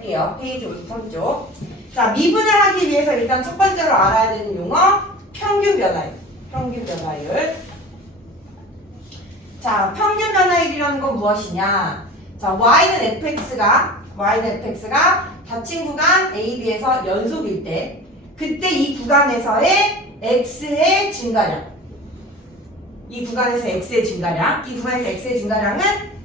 갈게요. 페이지 53쪽. 자, 미분을 하기 위해서 일단 첫 번째로 알아야 되는 용어 평균 변화율. 평균 변화율. 자, 평균 변화율이라는 건 무엇이냐? 자, y는 fx가 닫힌 구간 AB에서 연속일 때 그때 이 구간에서의 x의 증가량. 이 구간에서 x의 증가량은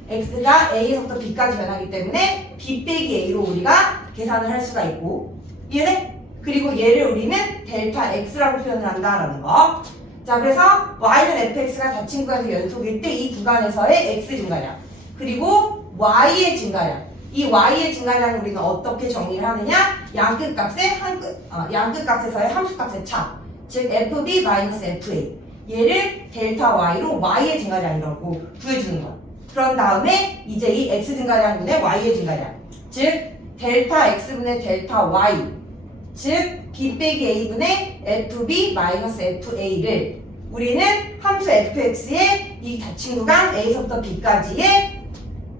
x가 a에서부터 b까지 변하기 때문에 b 빼기 a로 우리가 계산을 할 수가 있고 이해돼? 그리고 얘를 우리는 델타 x라고 표현을 한다라는 거. 자, 그래서 y는 fx가 닫힌 구간에서 연속일 때 이 구간에서의 x 증가량 그리고 y의 증가량. 이 y의 증가량을 우리는 어떻게 정의를 하느냐? 양끝값에서의 함수값의 차. 즉 fb-fa. 얘를 델타 y로 y의 증가량이라고 구해주는 거야. 그런 다음에 이제 이 x 증가량분의 y의 증가량. 즉 델타 x분의 델타 y. 즉 b 빼기 a분의 fb-fa를 우리는 함수 fx의 이 닫힌 구간 a에서부터 b까지의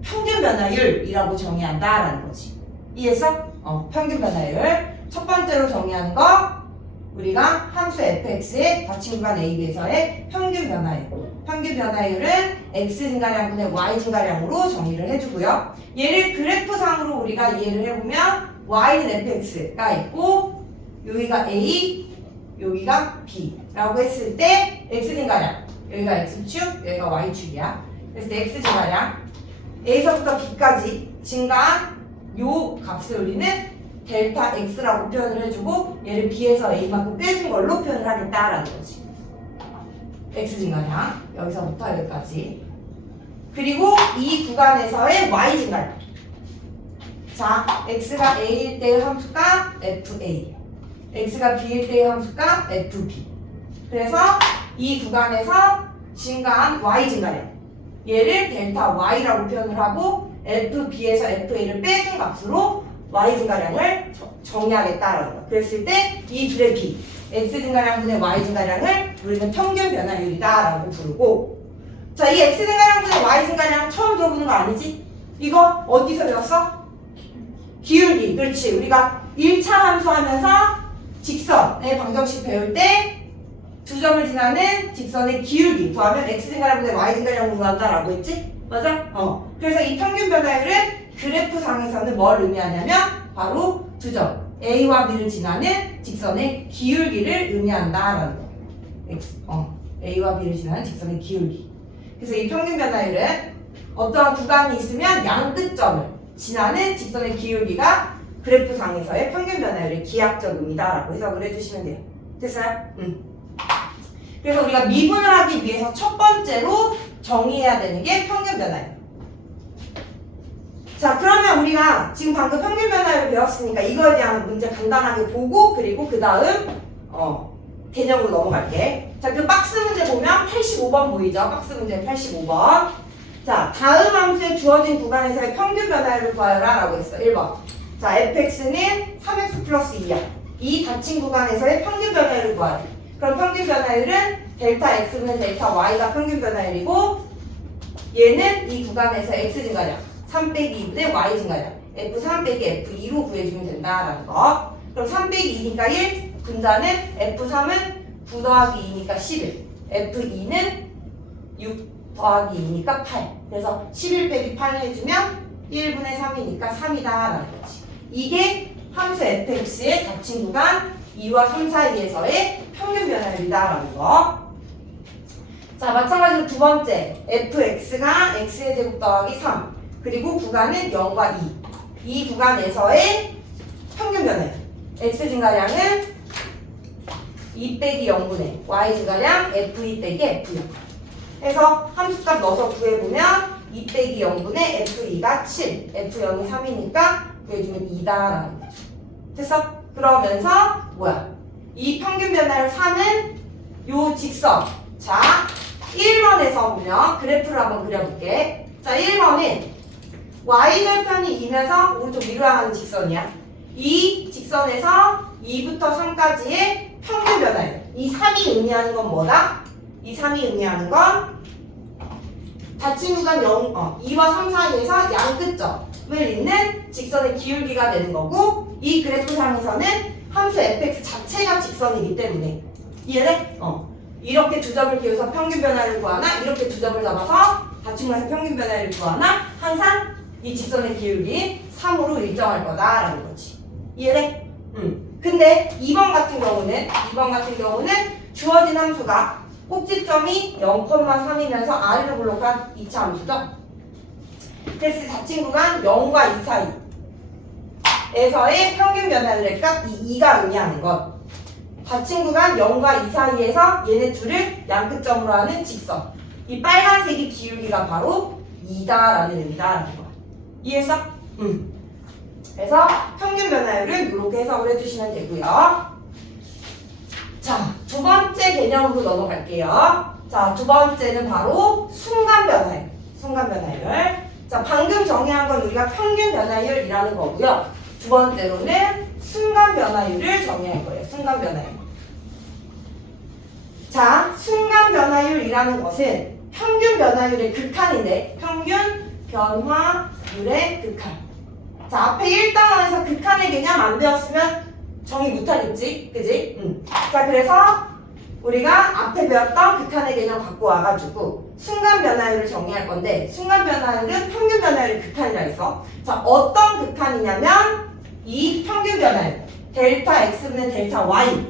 평균 변화율이라고 정의한다라는 거지. 이해했어? 평균 변화율. 첫 번째로 정의하는 거 우리가 함수 fx의 닫힌 구간 ab에서의 평균 변화율. 평균 변화율은 x 증가량분의 y 증가량으로 정의를 해주고요. 얘를 그래프상으로 우리가 이해를 해보면 y는 fx가 있고 여기가 a, 여기가 b라고 했을 때 x 증가량 여기가 x축, 여기가 y축이야. 그래서 x 증가량 a에서부터 b까지 증가한 요 값을 우리는 델타 x라고 표현을 해주고 얘를 b에서 a만큼 빼준 걸로 표현을 하겠다라는 거지. x 증가량 여기서부터 여기까지. 그리고 이 구간에서의 y 증가량. 자, x가 a일 때의 함수값 fa, x가 b일 때의 함수값 fb. 그래서 이 구간에서 증가한 y 증가량 얘를 델타 y라고 표현을 하고 fb에서 fa를 빼준 값으로 y 증가량을 정의하겠다라는 거야. 그랬을 때 이 둘의 b, x 증가량분의 y 증가량을 우리는 평균 변화율이다라고 부르고, 자, 이 x 증가량분의 y 증가량 처음 들어보는 거 아니지? 이거 어디서 배웠어? 기울기. 그렇지. 우리가 1차 함수 하면서 직선의 방정식 배울 때 두 점을 지나는 직선의 기울기 구하면 x 증가량분의 y 증가량을 구한다라고 했지? 맞아? 그래서 이 평균 변화율은 그래프상에서는 뭘 의미하냐면 바로 두 점 a와 b를 지나는 직선의 기울기를 의미한다라는 거. a와 b를 지나는 직선의 기울기. 그래서 이 평균 변화율은 어떠한 구간이 있으면 양 끝점을 지나는 직선의 기울기가 그래프상에서의 평균 변화율의 기하적 의미다라고 해석을 해주시면 돼요. 됐어요? 그래서 우리가 미분을 하기 위해서 첫 번째로 정의해야 되는 게 평균 변화율. 자, 그러면 우리가 지금 방금 평균 변화율을 배웠으니까 이거에 대한 문제 간단하게 보고 그리고 그 다음 개념으로 넘어갈게. 자, 그 박스 문제 보면 85번 보이죠? 박스 문제 85번. 자, 다음 함수에 주어진 구간에서의 평균 변화율을 구하여라 라고 했어. 1번. 자, fx는 3x 플러스 2야. 이 닫힌 구간에서의 평균 변화율을 구하래. 그럼 평균 변화율은 델타 x분의 델타 y가 평균 변화율이고 얘는 이 구간에서 x 증가량 3 빼기 2분의 y 증가량 f3 빼기 f2로 구해주면 된다라는 거. 그럼 3 빼기 2니까 1, 분자는 f3은 9 더하기 2니까 11, f2는 6 더하기 2니까 8. 그래서 11 빼기 8 해주면 1분의 3이니까 3이다라는 거지. 이게 함수 fx의 닫힌 구간 2와 3 사이에서의 평균 변화율이다라는 거. 자, 마찬가지로 두 번째 fx가 x의 제곱 더하기 3 그리고 구간은 0과 2. 이 구간에서의 평균 변화율. x 증가량은 2 빼기 0분의 y 증가량 f2 빼기 f0. 해서 함수값 넣어서 구해보면 2 빼기 0분의 f2가 7, f0이 3이니까 구해주면 2다라는 거죠. 됐어? 그러면서 뭐야? 이 평균 변화율 3은 요 직선. 자, 1번에서 보면 그래프를 한번 그려볼게. 자, 1번은 y절편이 2면서 오른쪽 위로 향하는 직선이야. 이 직선에서 2부터 3까지의 평균 변화율. 이 3이 의미하는 건 뭐다? 이 3이 의미하는 건 닫힌 구간 2와 3 사이에서 양 끝점 있는 직선의 기울기가 되는 거고 이 그래프상에서는 함수 fx 자체가 직선이기 때문에 이해돼? 이렇게 두 점을 기울여서 평균 변화를 구하나 이렇게 두 점을 잡아서 다친구에서 평균 변화를 구하나 항상 이 직선의 기울기 3으로 일정할 거다라는 거지. 이해돼? 근데 2번 같은 경우는 주어진 함수가 꼭지점이 0,3이면서 아래로 블록한 2차 함수죠. 그래서 다친 구간 0과 2 사이에서의 평균 변화율의 값 이 2가 의미하는 것. 다친 구간 0과 2 사이에서 얘네 둘을 양끝점으로 하는 직선. 이 빨간색이 기울기가 바로 2다라는 의미다라는 거야. 이해했어? 그래서 평균 변화율은 이렇게 해석을 해주시면 되고요. 자, 두 번째 개념으로 넘어갈게요. 자, 두 번째는 바로 순간 변화율. 순간 변화율. 자, 방금 정의한 건 우리가 평균 변화율이라는 거고요. 두 번째로는 순간 변화율을 정의할 거예요. 순간 변화율. 자, 순간 변화율이라는 것은 평균 변화율의 극한인데 평균 변화율의 극한. 자, 앞에 1단원에서 극한의 개념 안 배웠으면 정의 못하겠지? 그지? 자, 그래서 우리가 앞에 배웠던 극한의 개념 갖고 와가지고 순간 변화율을 정의할 건데 순간 변화율은 평균 변화율의 극한이라 했어. 자, 어떤 극한이냐면 이 평균 변화율 델타 x분의 델타 y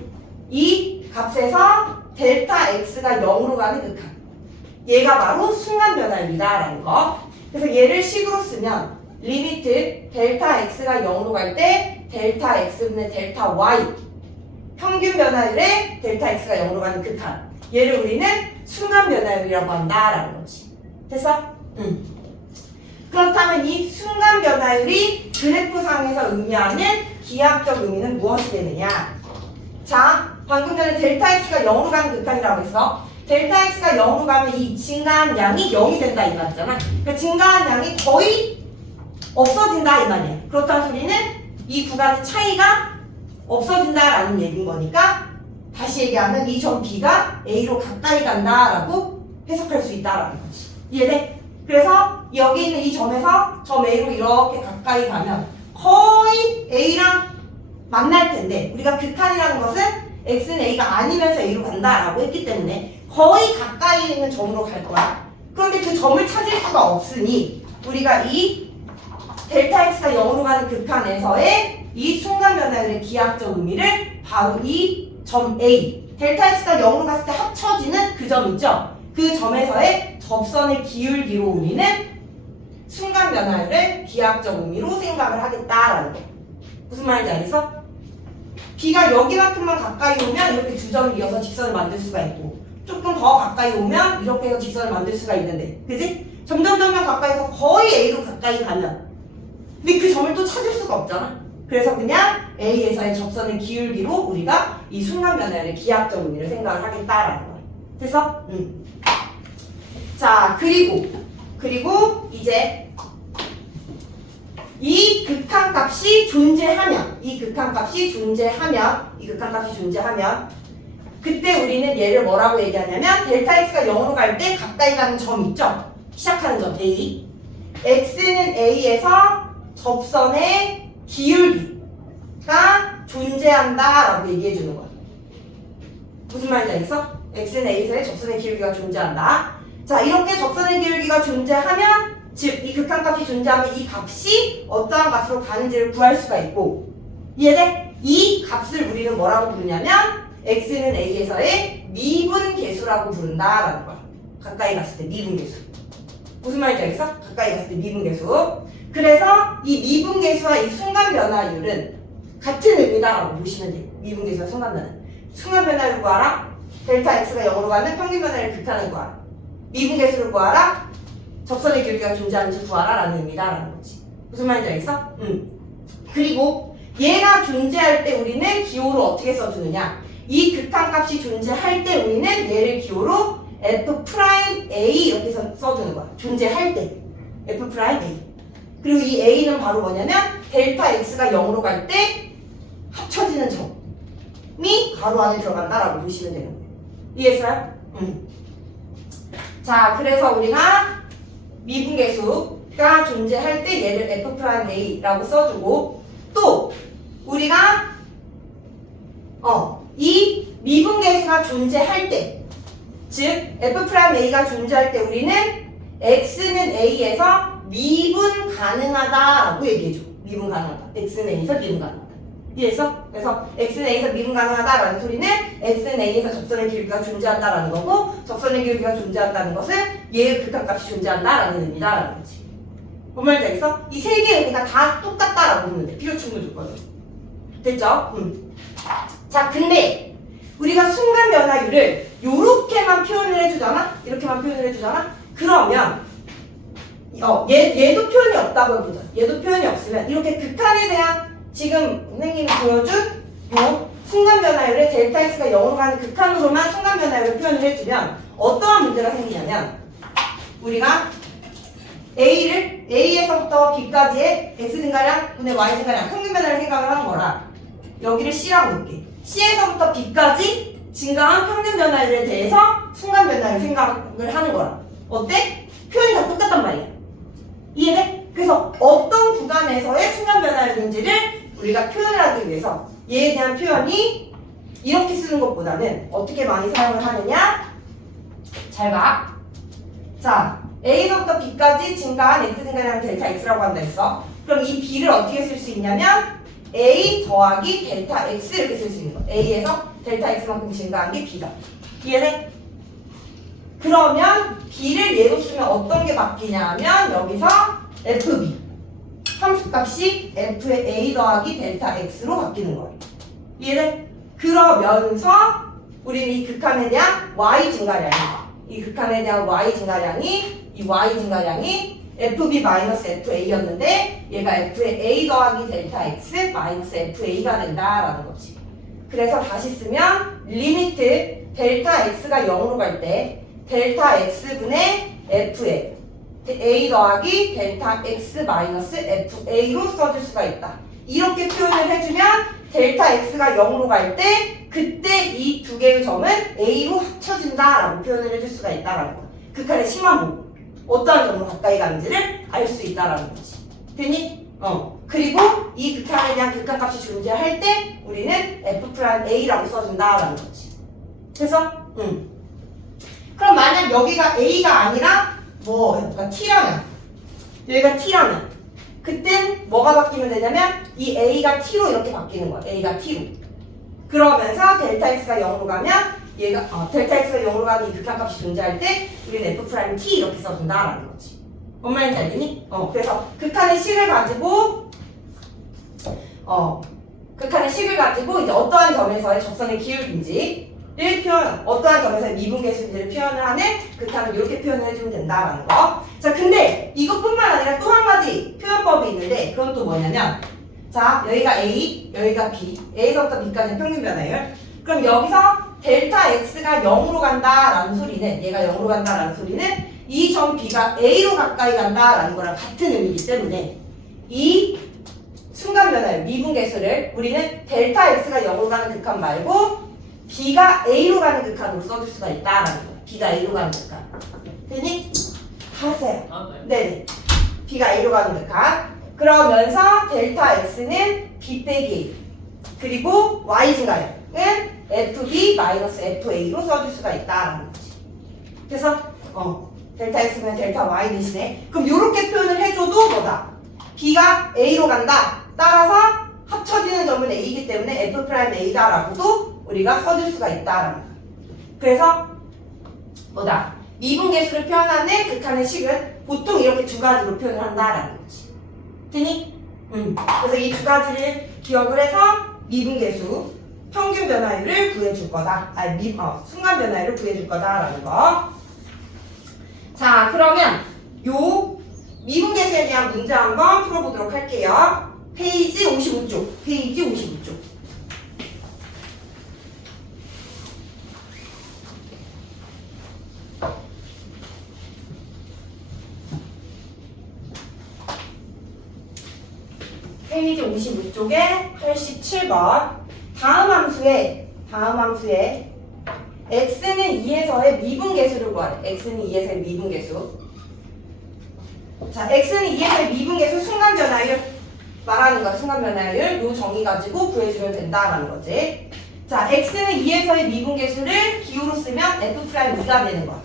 이 값에서 델타 x가 0으로 가는 극한. 얘가 바로 순간 변화율이다라는 거. 그래서 얘를 식으로 쓰면 리미트 델타 x가 0으로 갈 때 델타 x분의 델타 y 평균 변화율의 델타 x가 0으로 가는 극한. 얘를 우리는 순간 변화율이라고 한다라는 거지. 됐어? 그렇다면 이 순간 변화율이 그래프상에서 의미하는 기하학적 의미는 무엇이 되느냐? 자, 방금 전에 델타 x가 0으로 가는 극한이라고 했어. 델타 x가 0으로 가면 이 증가한 양이 0이 된다 이 말이잖아. 그러니까 증가한 양이 거의 없어진다 이 말이야. 그렇다는 소리는 이 구간의 차이가 없어진다라는 얘기인 거니까 다시 얘기하면 이 점 B가 A로 가까이 간다라고 해석할 수 있다라는 거지. 이해돼? 그래서 여기 있는 이 점에서 점 A로 이렇게 가까이 가면 거의 A랑 만날 텐데 우리가 극한이라는 것은 X는 A가 아니면서 A로 간다라고 했기 때문에 거의 가까이 있는 점으로 갈 거야. 그런데 그 점을 찾을 수가 없으니 우리가 이 델타 X가 0으로 가는 극한에서의 이 순간 변화율의 기하학적 의미를 바로 이 점 A 델타 X가 0으로 갔을 때 합쳐지는 그 점 있죠? 그 점에서의 접선의 기울기로 우리는 순간 변화율을 기하학적 의미로 생각을 하겠다라는 거. 무슨 말인지 알겠어? B가 여기만큼만 가까이 오면 이렇게 두 점을 이어서 직선을 만들 수가 있고 조금 더 가까이 오면 이렇게 해서 직선을 만들 수가 있는데 그지? 점점 가까이서 거의 A로 가까이 가면 근데 그 점을 또 찾을 수가 없잖아. 그래서 그냥 A에서의 접선의 기울기로 우리가 이 순간 변화율의 기하학적 의미를 생각을 하겠다라는 거야. 됐어? 자, 그리고 이제 이 극한값이 존재하면 그때 우리는 얘를 뭐라고 얘기하냐면 델타 x가 0으로 갈 때 가까이 가는 점 있죠? 시작하는 점 A x는 A에서 접선의 기울기가 존재한다라고 얘기해 주는 거야. 무슨 말인지 알겠어? x는 A에서의 접선의 기울기가 존재한다. 자, 이렇게 접선의 기울기가 존재하면 즉 이 극한값이 존재하면 이 값이 어떠한 값으로 가는지를 구할 수가 있고 이해돼? 이 값을 우리는 뭐라고 부르냐면 x는 A에서의 미분계수라고 부른다라는 거야. 가까이 갔을 때 미분계수. 무슨 말인지 알겠어? 가까이 갔을 때 미분계수. 그래서 이 미분계수와 이 순간 변화율은 같은 의미다라고 보시면 돼. 미분계수와 순간 변화율. 순간 변화율을 구하라. 델타 x가 0으로 가면 평균 변화율 극한을 구하라. 미분계수를 구하라. 접선의 기울기가 존재하는지 구하라 라는 의미다라는 거지. 무슨 말인지 알겠어? 그리고 얘가 존재할 때 우리는 기호로 어떻게 써주느냐. 이 극한값이 존재할 때 우리는 얘를 기호로 F'A 이렇게 써주는 거야. 존재할 때 F'A. 그리고 이 A는 바로 뭐냐면 델타 X가 0으로 갈 때 합쳐지는 점이 가로 안에 들어간다라고 보시면 되는 거예요. 이해했어요? 자, 그래서 우리가 미분계수 A가 존재할 때 얘를 F'A라고 써주고 또 우리가 이 미분계수가 존재할 때 즉 F'A가 존재할 때 우리는 X는 A에서 미분 가능하다라고 얘기해줘. 미분 가능하다. X는 A에서 미분 가능하다. 이해했어? 그래서 X는 A에서 미분 가능하다라는 소리는 X는 A에서 접선의 기울기가 존재한다라는 거고 접선의 기울기가 존재한다는 것은 얘의 극한값이 존재한다라는 의미다라는 거지. 뭔 말인지 알겠어? 이 세 개의 의미가 다 똑같다라고 보면 돼. 필요 충분 조건은. 됐죠? 자, 근데 우리가 순간 변화율을 요렇게만 표현을 해주잖아? 이렇게만 표현을 해주잖아? 그러면 얘도 표현이 없다고 해보자. 얘도 표현이 없으면 이렇게 극한에 대한 지금 선생님이 보여준 요 순간 변화율의 델타 X가 0으로 가는 극한으로만 순간 변화율을 표현을 해주면 어떠한 문제가 생기냐면 우리가 A에서부터 B까지의 X 증가량 분의 Y 증가량 평균 변화를 생각을 하는 거라 여기를 C라고 볼게. C에서부터 B까지 증가한 평균 변화율에 대해서 순간 변화율 생각을 하는 거라. 어때? 표현이 다 똑같단 말이야. 이해돼? 그래서 어떤 구간에서의 순간 변화율인지를 우리가 표현을 하기 위해서 얘에 대한 표현이 이렇게 쓰는 것보다는 어떻게 많이 사용을 하느냐? 잘 봐. 자, A서부터 B까지 증가한 X 증가량 델타 X라고 한다 했어. 그럼 이 B를 어떻게 쓸 수 있냐면 A 더하기 델타 X 이렇게 쓸 수 있는 거. A에서 델타 X만큼 증가한 게 B다. 이해돼? 그러면 B를 예로 쓰면 어떤 게 바뀌냐 하면 여기서 FB 함수값이 F의 A 더하기 델타 X로 바뀌는 거예요. 이해돼? 그러면서 우리는 이 극한에 대한 Y 증가량이 이 극한에 대한 Y 증가량이 FB-FA였는데 얘가 F의 A 더하기 델타 X 마이너스 FA가 된다라는 거지. 그래서 다시 쓰면 리미트 델타 X가 0으로 갈 때 델타 X분의 F의 A 더하기 델타 X 마이너스 FA로 써줄 수가 있다. 이렇게 표현을 해주면 델타 X가 0으로 갈 때 그때 이 두 개의 점은 A로 합쳐진다라고 표현을 해줄 수가 있다라는 거야. 극한의 심한 부분. 어떠한 점으로 가까이 가는지를 알 수 있다라는 거지. 됐니? 그리고 이 극한에 대한 극한값이 존재할 때 우리는 F'A라고 써준다라는 거지. 그래서 그럼 만약 여기가 A가 아니라 T라면 여기가 T라면 그땐 뭐가 바뀌면 되냐면 이 A가 T로 이렇게 바뀌는 거야. A가 T로. 그러면서 델타 X가 0으로 가면 얘가 델타 X가 0으로 가는 이 극한값이 존재할 때 우리는 F'T 이렇게 써준다라는 거지. 뭔 말인지 알겠니? 그래서 극한의 식을 가지고 이제 어떠한 점에서의 접선의 기울기인지를 어떠한 점에서의 미분계수인지를 표현을 하는 극한을 이렇게 표현을 해주면 된다라는 거. 자, 근데 이것뿐만 아니라 또 한 가지 표현법이 있는데 그건 또 뭐냐면 자, 여기가 A, 여기가 B, A서부터 B까지 평균 변화율. 그럼 여기서 델타 X가 0으로 간다라는 소리는 얘가 0으로 간다라는 소리는 이 점 B가 A로 가까이 간다라는 거랑 같은 의미이기 때문에 이 순간 변화율 미분계수를 우리는 델타 X가 0으로 가는 극한 말고 B가 A로 가는 극한으로 써줄 수가 있다라는 거야. B가 A로 가는 극한. 됐니? 하세요. 네네. B가 A로 가는 극한. 그러면서 델타 X는 B 빼기 A 그리고 Y 증가량은 FB-FA로 써줄 수가 있다라는 거지. 그래서 델타 X면 델타 Y 대신에 그럼 이렇게 표현을 해줘도 뭐다? B가 A로 간다. 따라서 합쳐지는 점은 A이기 때문에 F'A다라고도 우리가 써줄 수가 있다라는 거야. 그래서 뭐다? 미분계수를 표현하는 극한의 식은 보통 이렇게 두 가지로 표현을 한다라는 거지. 됐니? 그래서 이 두 가지를 기억을 해서 미분계수 평균 변화율을 구해줄 거다. 순간 변화율을 구해줄 거다라는 거. 자, 그러면 요 미분계수에 대한 문제 한번 풀어보도록 할게요. 페이지 55쪽. 페이지 55쪽. 페이지 55쪽에 87번. 다음 함수에 x는 2에서의 미분계수를 구하래. x는 2에서의 미분계수. 자, x는 2에서의 미분계수 순간 변화율 말하는 거야. 순간 변화율 요 정의 가지고 구해주면 된다라는 거지. 자, x는 2에서의 미분계수를 기호로 쓰면 f'2가 되는 거야.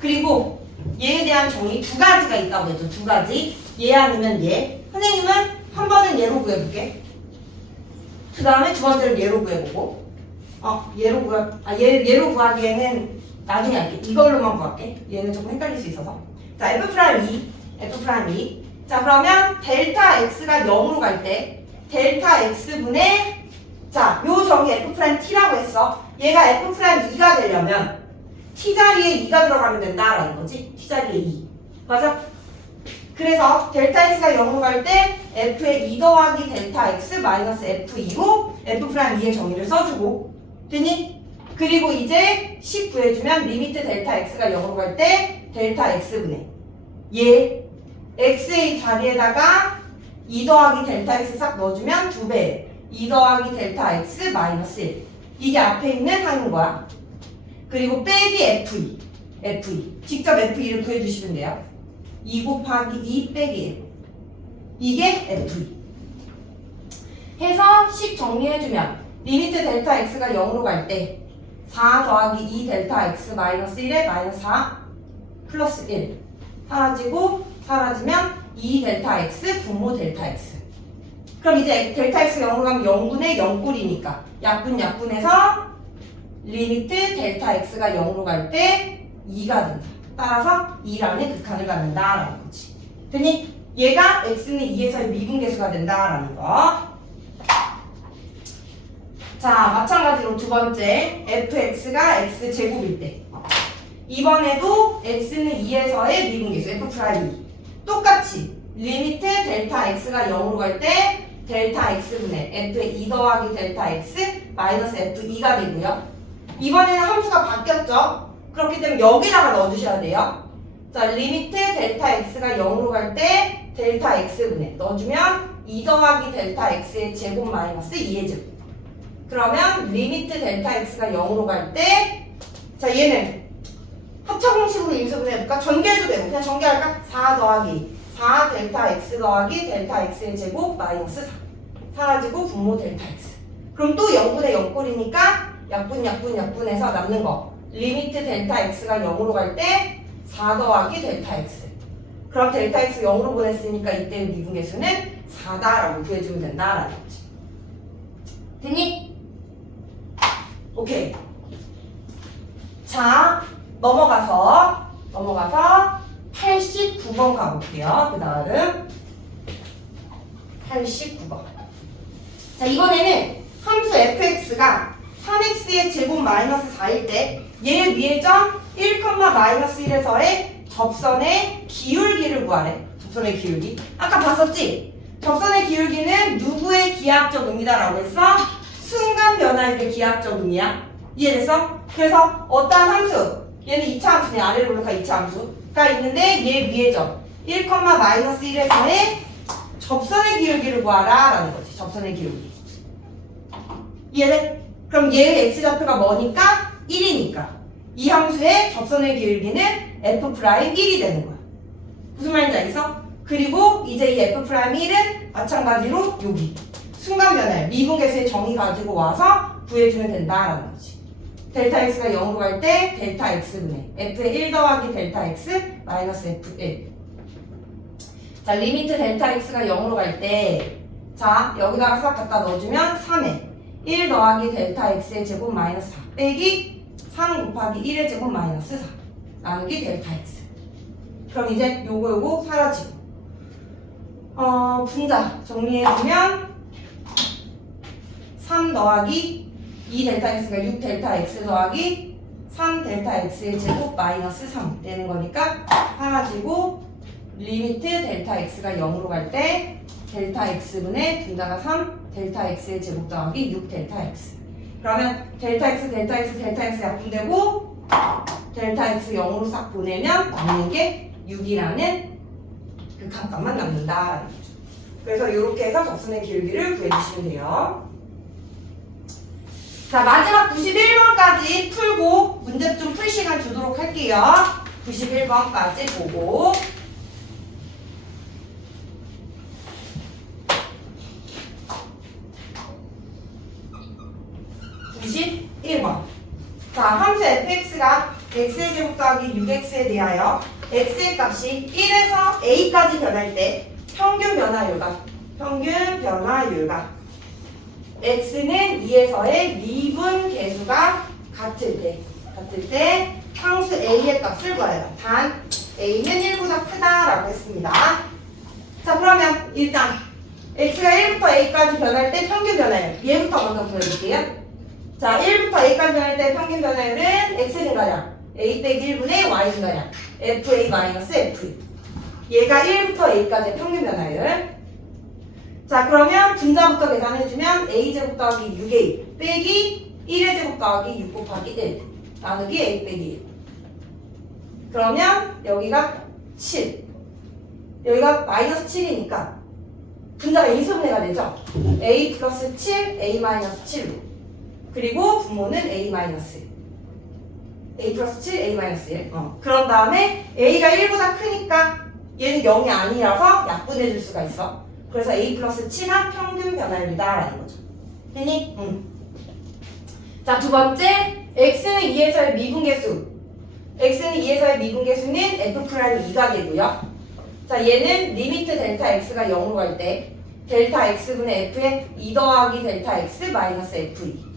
그리고 얘에 대한 정의 두 가지가 있다고 했죠. 두 가지. 얘 아니면 얘. 선생님은 한 번은 얘로 구해볼게. 그 다음에 두 번째로 얘로 구해보고. 얘로 구하기에는 나중에 할게. 이걸로만 구할게. 얘는 조금 헷갈릴 수 있어서. 자, F'2. 자, 그러면 델타 x가 0으로 갈 때 델타 x분의 자, 요 정의 F'T라고 했어. 얘가 F'E가 되려면 T자리에 2가 들어가면 된다라는 거지. T자리에 2. 맞아? 그래서 델타 x가 0으로 갈 때 f의 2 더하기 델타 x 마이너스 f2로 F'E의 정의를 써주고 됐니? 그리고 이제 10 구해주면 리미트 델타 x가 0으로 갈 때 델타 x분의 얘 x의 자리에다가 2 더하기 델타 x 싹 넣어주면 2배 2 더하기 델타 x 마이너스 1 이게 앞에 있는 항인 거야. 그리고 빼기 fe 직접 fe를 구해주시면 돼요. 2 곱하기 2 빼기 1 이게 fe 해서 10 정리해주면 리미트 델타 x가 0으로 갈 때 4 더하기 2 델타 x 마이너스 1에 마이너스 4 플러스 1 사라지면 2 델타 x 분모 델타 x. 그럼 이제 델타 x 0으로 가면 0분의 0꼴이니까 약분해서 리미트 델타 x가 0으로 갈 때 2가 된다. 따라서 2라는 극한을 갖는다라는 거지. 됐니? 얘가 x는 2에서의 미분계수가 된다라는 거. 자, 마찬가지로 두 번째 fx가 x제곱일 때 이번에도 x는 2에서의 미분계수 f'2 똑같이 리미트 델타 x가 0으로 갈 때 델타 x분의 f의 2 더하기 델타 x 마이너스 f2가 되고요. 이번에는 함수가 바뀌었죠. 그렇기 때문에 여기다가 넣어주셔야 돼요. 자, 리미트 델타 x가 0으로 갈 때 델타 x분의 넣어주면 2 더하기 델타 x의 제곱 마이너스 2의 제곱. 그러면 리미트 델타 x가 0으로 갈 때 자, 얘는 합차공식으로 인수분해해볼까? 전개해도 되고 그냥 전개할까? 4 더하기 4 델타 x 더하기 델타 x의 제곱 마이너스 4 사라지고 분모 델타 x. 그럼 또 0분의 0꼴이니까 약분해서 남는 거 리미트 델타 x가 0으로 갈 때 4 더하기 델타 x. 그럼 델타 x 0으로 보냈으니까 이때의 미분계수는 4다라고 구해주면 된다라는 거지. 됐니? 오케이. 자, 넘어가서 89번 가볼게요. 그 다음 89번. 자, 이번에는 함수 fx가 3x의 제곱 마이너스 4일 때 얘 위의 점 1, 마이너스 1에서의 접선의 기울기를 구하래. 접선의 기울기. 아까 봤었지? 접선의 기울기는 누구의 기하학적 의미다라고 했어? 순간 변화율의 기하학적 의미야. 이해됐어? 그래서 어떠한 함수 얘는 2차 함수네. 아래로 올라가 2차 함수가 있는데 얘 위의 점 1, 마이너스 1에서의 접선의 기울기를 구하라 라는 거지. 접선의 기울기. 이해돼? 그럼 얘의 x좌표가 뭐니까? 1이니까 이 함수의 접선의 기울기는 f'1이 되는 거야. 무슨 말인지 알겠어? 그리고 이제 이 f'1은 마찬가지로 여기 순간 변화율 미분계수의 정의 가지고 와서 구해주면 된다라는 거지. 델타 x가 0으로 갈 때 델타 x분의 f의 1 더하기 델타 x 마이너스 f1. 자, 리미트 델타 x가 0으로 갈 때 자, 여기다가 싹 갖다 넣어주면 3에 1 더하기 델타 x의 제곱 마이너스 4 빼기 3 곱하기 1의 제곱 마이너스 4 나누기 델타 x. 그럼 이제 요거 사라지고 분자 정리해주면 3 더하기 2 델타 x가 6 델타 x 더하기 3 델타 x의 제곱 마이너스 3 되는 거니까 사라지고 리미트 델타 x가 0으로 갈 때 델타 x분의 분자가 3 델타 x의 제곱 더하기 6 델타 x. 그러면 델타 x 약분되고 델타 x 0으로 싹 보내면 남는 게 6이라는 그 값만 남는다. 그래서 이렇게 해서 접선의 기울기를 구해주시면 돼요. 자, 마지막 91번까지 풀고 문제 좀 풀 시간 주도록 할게요. 91번까지 보고 21번. 자, 함수 fx가 x의 제곱 더하기 6x에 대하여 x의 값이 1에서 a까지 변할 때 평균 변화율과 x는 2에서의 미분 계수가 같을 때 함수 a의 값을 구해요. 단 a는 1보다 크다라고 했습니다. 자, 그러면 일단 x가 1부터 a까지 변할 때 평균 변화율 얘부터 먼저 구해볼게요. 자, 1부터 a까지 변할 때 평균 변화율은 x는가량 a 빼기 1분의 y는가량 fa 마이너스 f. 얘가 1부터 a까지의 평균 변화율. 자, 그러면 분자부터 계산해주면 a제곱 더하기 6a 빼기 1의 제곱 더하기 6 곱하기 1 나누기 a 빼기 1. 그러면 여기가 7, 여기가 마이너스 7이니까 분자가 인수분해가 되죠. a 플러스 7, a 마이너스 7로. 그리고 분모는 a 마이너스 1. a 플러스 7, a 마이너스 1. 그런 다음에 a가 1보다 크니까 얘는 0이 아니라서 약분해 줄 수가 있어. 그래서 a 플러스 7은 평균 변화율이다 라는 거죠. 됐니? 자, 두 번째 x는 2에서의 미분계수. x는 2에서의 미분계수는 f'2가 되고요. 자, 얘는 리미트 델타 x가 0으로 갈 때 델타 x분의 f에 2 더하기 델타 x 마이너스 f2.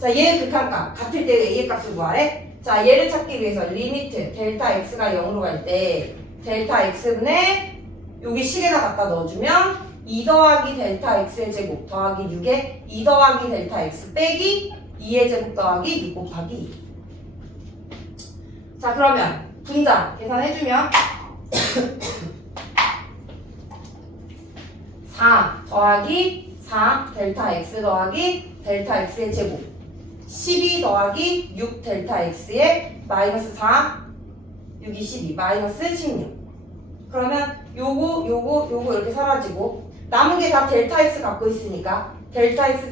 자, 얘는 극한값. 같을 때 a의 값을 구하래. 자, 얘를 찾기 위해서 리미트 델타 x가 0으로 갈 때 델타 x분의 여기 식에다 갖다 넣어주면 2 더하기 델타 x의 제곱 더하기 6에 2 더하기 델타 x 빼기 2의 제곱 더하기 6 곱하기 2. 자, 그러면 분자 계산해주면 4 더하기 4 델타 x 더하기 델타 x의 제곱 12 더하기 6 델타 x의 마이너스 4 6이 12 마이너스 16. 그러면 요거 이렇게 사라지고 남은 게 다 델타 x 갖고 있으니까 델타 x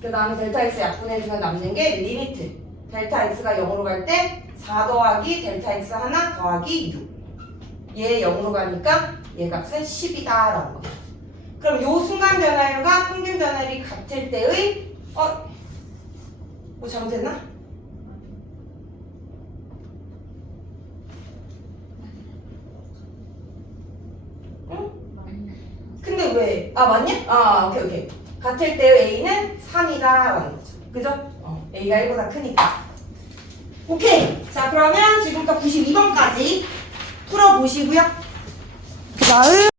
그 다음에 델타 x 약분해주면 남는 게 리미트 델타 x가 0으로 갈 때 4 더하기 델타 x 하나 더하기 6. 얘 0으로 가니까 얘 값은 10이다 라는 거죠. 그럼 요 순간 변화율과 평균 변화율이 같을 때의 뭐 잘못했나? 응? 근데 왜? 맞냐? 오케이. 같을 때의 a는 3이다 라는 거죠. 그죠? a가 1보다 크니까. 오케이. 자, 그러면 지금부터 92번까지 풀어보시고요. 그 다음